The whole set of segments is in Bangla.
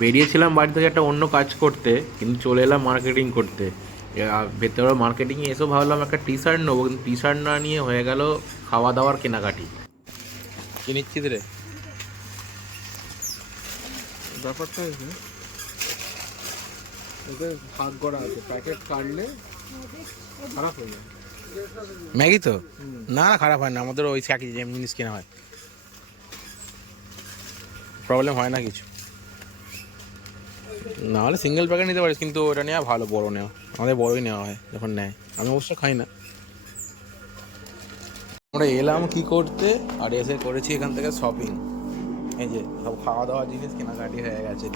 বেরিয়েছিলাম বাড়ি থেকে একটা অন্য কাজ করতে কিন্তু চলে এলাম মার্কেটিং করতে। ভেতরে মার্কেটিংয়ে এসেও ভাবলাম একটা টি শার্ট নেব কিন্তু টি শার্ট না নিয়ে হয়ে গেল খাওয়া দাওয়ার কেনাকাটি। কি নিচ্ছিস রে? ব্যাপারটা হয়েছে ওদের ভাগ করা আছে প্যাকেট কাটলে খারাপ হয়ে যায়। ম্যাগি তো? না না খারাপ হয় না আমাদের ওই একই জিনিস কেনা হয়। প্রবলেম হয় না কিছু। নাহলে সিঙ্গেল প্যাকেট নিতে পারিস, কিন্তু ওটা নেওয়া ভালো, বড় নেওয়া। আমাদের বড়ই নেওয়া হয়, যখন নেয়। আমি অবশ্য খাই না। আমরা এলাম কি করতে? আর এসে করেছি এখান থেকে শপিং এই যে, সব খাওয়া দাওয়া জিনিস কেনাকাটি হয়ে গেছে।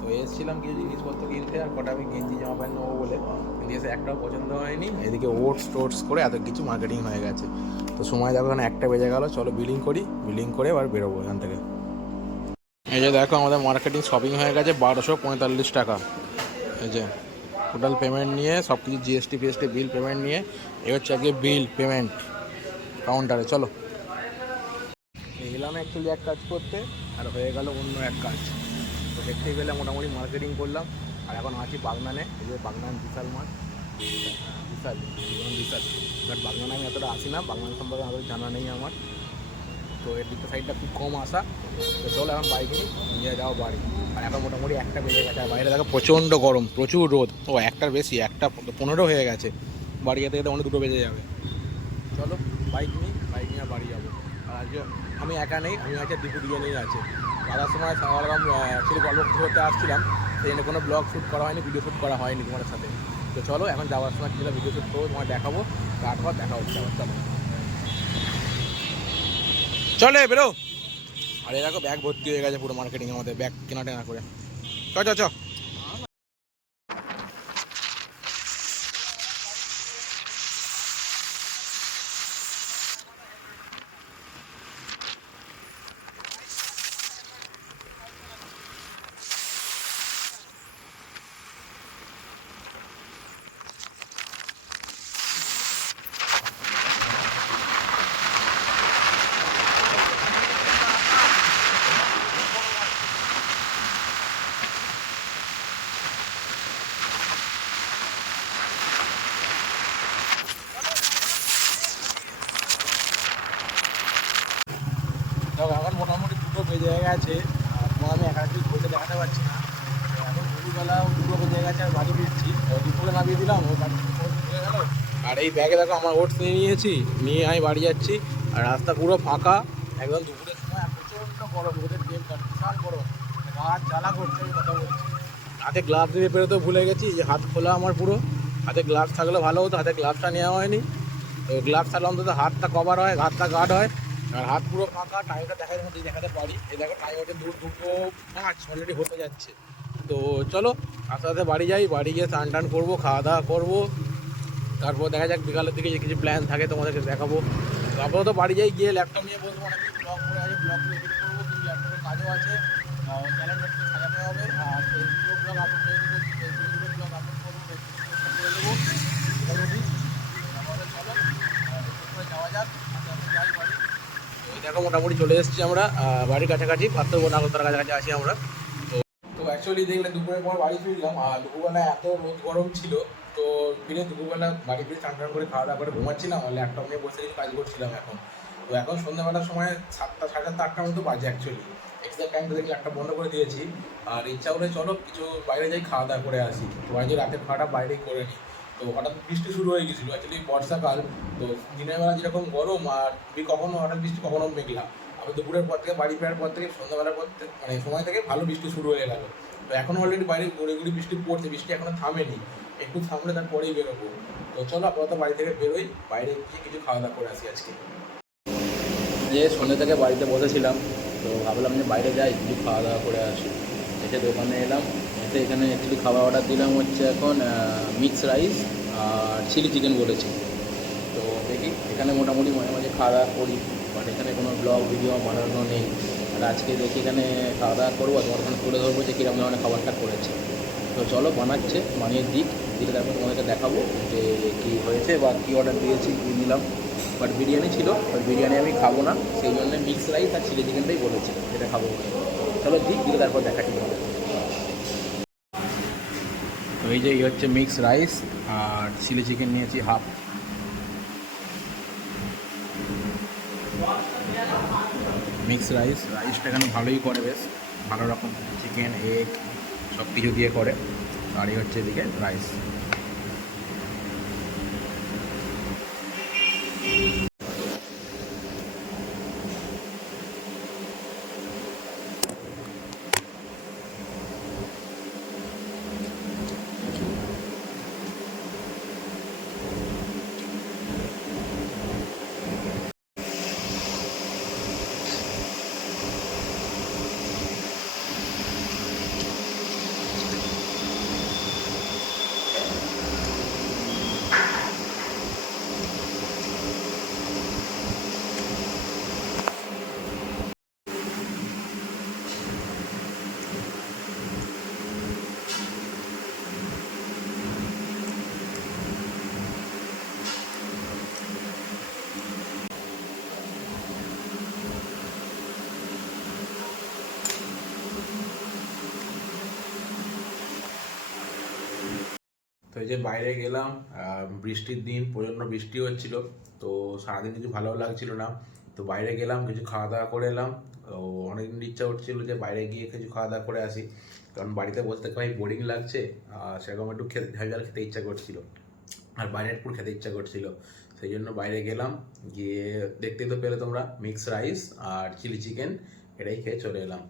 তো এসেছিলাম কিছু জিনিসপত্র কিনতে, আর কটা আমি গেঞ্জি, জামা প্যান্ট নেব বলে। কিন্তু এসে একটাও পছন্দ হয়নি। এদিকে ওটস টোটস করে এত কিছু মার্কেটিং হয়ে গেছে। তো সময় যাবে এখানে একটা বেজে গেল, চলো বিলিং করি। বিলিং করে এবার বেরোবো এখান থেকে। এই যে দেখো আমাদের মার্কেটিং শপিং হয়ে গেছে, বারোশো পঁয়তাল্লিশ টাকা। এই যে টোটাল পেমেন্ট নিয়ে সব কিছু জিএসটি ফিএসটি বিল পেমেন্ট নিয়ে, এ হচ্ছে আগে বিল পেমেন্ট কাউন্টারে চলো। এলাম অ্যাকচুয়ালি এক কাজ করতে, আর হয়ে গেল অন্য এক কাজ। তো দেখতেই পেলে মোটামুটি মার্কেটিং করলাম, আর এখন আছি বাগনানে। এই যে বাগনান বিশাল মাঠ। বিশাল বিশাল। বাট বাগনানে আমি এতটা আসি না, বাগনান সম্পর্কে আরও জানা নেই আমার। তো এর দিকটা সাইডটা খুব কম আসা। তো চলো এখন বাইক নিয়ে যাও বাড়ি। আর এখন মোটামুটি একটা বেজে গেছে। আর বাইরে দেখো প্রচণ্ড গরম, প্রচুর রোদ। ও, একটার বেশি, একটা পনেরো হয়ে গেছে। বাড়ি যেতে যেতে অনেক দুটো বেজে যাবে। চলো বাইক নিই বাইক নিয়ে বাড়ি যাব। আর আজকে আমি একা নেই, আমি আছে দীপু দুজনেই আছে। দাদার সময় সারালাম অ্যাকচুয়ালি গল্প করতে আসছিলাম। সেই জন্য কোনো ব্লগ শ্যুট করা হয়নি ভিডিও শ্যুট করা হয়নি তোমার সাথে। তো চলো, এখন যাওয়ার সময় কিছুটা ভিডিও শ্যুট করব তোমার দেখাবো। তারপর দেখা হচ্ছে আবার, চলো। চলে, বেরো। আরে দেখো ব্যাগ ভর্তি হয়ে গেছে পুরো মার্কেটিং আমাদের ব্যাগ কেনা টেনা করে। চ চ চ দেখো এখন মোটামুটি দুটো গেছে তোমার আমি একা কিছু বসে দেখাতে পারছি না। এখন দুপুরবেলা দুটো বেজে গেছে আর বাড়ি ফিরছি। দুপুরে নামিয়ে দিলাম, ও বাড়ি হয়ে আর এই ব্যাগে দেখো, আমার ওটস নিয়ে নিয়েছি, নিয়ে আমি বাড়ি যাচ্ছি। আর রাস্তা পুরো ফাঁকা, একদম দুপুরের সময় প্রচণ্ড গরম, ওদের গেমটা বিশাল গরম। হাত জ্বালা করছে, আমি কথা বলছি। হাতে গ্লাভস দিয়ে বেরোতে ভুলে গেছি যে হাত খোলা আমার পুরো। হাতে গ্লাভস থাকলে ভালো হতো, হাতে গ্লাভসটা নেওয়া হয়নি। তো গ্লাভস থাকলে অন্তত হাতটা কভার হয়, হাতটা গার্ড হয়। আর হাত পুরো ফাঁকা টাইমটা দেখার মধ্যে দেখাতে পারি। এই দেখো টাইম হচ্ছে দু দুটো পাঁচ অলরেডি হতে যাচ্ছে। তো চলো, আস্তে আস্তে বাড়ি যাই, বাড়ি গিয়ে স্নান টান করব, খাওয়া দাওয়া করব। তারপর দেখা যাক বিকালের দিকে যে কিছু প্ল্যান থাকে, তোমাদেরকে দেখাবো। তারপর তো বাড়ি যাই, গিয়ে ল্যাপটপ নিয়ে বসবো অনেক ব্লগ করে আছে ব্লগ করব কিন্তু ল্যাপটপের কাজও আছে। সাজাতে হবে। আর ফেসবুক ব্লগ আপলোড করে দেবো ফেসবুক ব্লগ আপলোড করব ফেসবুক করে দেবো মোটামুটি তারপরে চলো আহ, একটু করে যাওয়া যাক আস্তে আস্তে যাই বাড়ি দেখো মোটামুটি চলে এসেছি আমরা বাড়ির কাছাকাছি, পাত্রবন, আগরতলার কাছাকাছি আছি আমরা। তো তো অ্যাকচুয়ালি দেখলে দুপুরের পর বাড়ি ফিরলাম আর দুপুরবেলা এত রোদ গরম ছিল, তো ফিরে দুপুরবেলা বাড়ি ফিরে চান টান করে খাওয়া দাওয়া করে ঘুমাচ্ছিলাম, আর ল্যাপটপ নিয়ে বসে কাজ করছিলাম এখন। তো এখন সন্ধ্যাবেলার সময় সাতটা, সাড়ে সাতটা আটটার মতো বাজে অ্যাকচুয়ালি এক্সাক্ট টাইমটা দেখলে একটা বন্ধ করে দিয়েছি, আর ইচ্ছা করে চলো কিছু বাইরে যাই, খাওয়া দাওয়া করে আসি। তো আজ রাতের খাওয়াটা বাইরেই করে নিই। তো হঠাৎ বৃষ্টি শুরু হয়ে গেছিল। অ্যাকচুয়ালি বর্ষাকাল, তো দিনের বেলা যেরকম গরম আর কখনো হঠাৎ বৃষ্টি কখনো মেঘলা। আমি দুপুরের পর থেকে, বাড়ি ফেরার পর থেকে, সন্ধ্যাবেলার পর থেকে মানে সময় থেকে ভালো বৃষ্টি শুরু হয়ে গেল। তো এখন অলরেডি বাইরে গুড়ি গুড়ি বৃষ্টি পড়ছে, বৃষ্টি এখনও থামেনি। একটু থামলে তারপরেই বেরোবো। তো চলো আপাতত বাড়ি থেকে বেরোই, বাইরে গিয়ে কিছু খাওয়া দাওয়া করে আসি আজকে। যে সন্ধ্যে থেকে বাড়িতে বসেছিলাম, তো ভাবলাম যে বাইরে যাই কিছু খাওয়া দাওয়া করে আসি। এসে দোকানে এলাম এসে এখানে অ্যাকচুয়ালি খাবার অর্ডার দিলাম হচ্ছে এখন মিক্স রাইস আর চিলি চিকেন বলেছি। তো দেখি, এখানে মোটামুটি মাঝে মাঝে খাওয়া দাওয়া করি বাট এখানে কোনো ব্লগ ভিডিও বানানো নেই। আর আজকে দেখি এখানে খাওয়া দাওয়া করব, তোমার ওখানে তুলে ধরবো যে কীরকম ধরনের খাবারটা করেছে। তো চলো, বানাচ্ছে, বানিয়ে দিক, দিলে তারপর তোমাদেরকে দেখাবো যে কী হয়েছে বা কী অর্ডার দিয়েছি, কী নিলাম। বাট বিরিয়ানি ছিল বাট বিরিয়ানি আমি খাব না, সেই জন্য মিক্স রাইস আর চিলি চিকেনটাই বলেছি, যেটা খাব। চলো দিক, দিলে তারপর দেখাচ্ছি তোমাদের। এই যে, এই হচ্ছে মিক্স রাইস আর চিলি চিকেন নিয়েছি হাফ মিক্স রাইস রাইসটা এখানে ভালোই করে বেশ। ভালো রকম চিকেন এগ সব কিছু দিয়ে করে। আর এই হচ্ছে এদিকে রাইস তো এই যে বাইরে গেলাম বৃষ্টির দিন, প্রচণ্ড বৃষ্টি হচ্ছিল, তো সারাদিন কিছু ভালো লাগছিল না। তো বাইরে গেলাম, কিছু খাওয়া দাওয়া করে এলাম। তো অনেকদিন ইচ্ছা হচ্ছিল যে বাইরে গিয়ে কিছু খাওয়া দাওয়া করে আসি, কারণ বাড়িতে বসতে ভাই বোরিং লাগছে, আর সেরকম একটু খেতে, ঝাল খেতে ইচ্ছা করছিল, আর বাইরের ফুড খেতে ইচ্ছা করছিল। সেই জন্য বাইরে গেলাম, গিয়ে দেখতেই তো পেলে তোমরা মিক্স রাইস আর চিলি চিকেন এটাই খেয়ে চলে এলাম।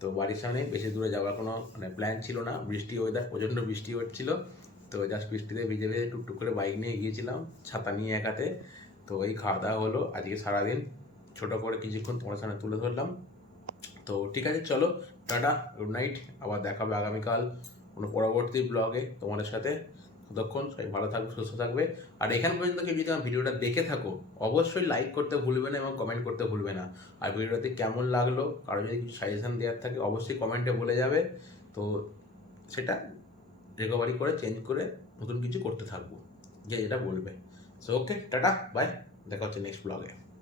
তো বাড়ির সামনে বেশি দূরে যাওয়ার কোনো মানে প্ল্যান ছিল না, বৃষ্টি ওয়েদার প্রচণ্ড বৃষ্টি হচ্ছিল। তো জাস্ট বৃষ্টিতে ভিজে ভিজে টুকটুক করে বাইক নিয়ে গিয়েছিলাম, ছাতা নিয়ে এক হাতে। তো এই খাওয়া দাওয়া হলো, আজকে সারাদিন ছোটো করে কিছুক্ষণ তোমার সামনে তুলে ধরলাম। তো ঠিক আছে, চলো, টাটা গুড নাইট আবার দেখাবে আগামীকাল কোনো পরবর্তী ব্লগে তোমাদের সাথে। ততক্ষণ সবাই ভালো থাকবে, সুস্থ থাকবে। আর এখান পর্যন্ত কেউ যদি আমার ভিডিওটা দেখে থাকো, অবশ্যই লাইক করতে ভুলবে না এবং কমেন্ট করতে ভুলবে না। আর ভিডিওটাতে কেমন লাগল, কারও যদি কিছু সাজেশন দেওয়ার থাকে, অবশ্যই কমেন্টে বলে যাবে। তো সেটা রিকভারি করে চেঞ্জ করে নতুন কিছু করতে থাকব। যে যেটা বলবে। সো ওকে টাটা বাই দেখা হচ্ছে নেক্সট ব্লগে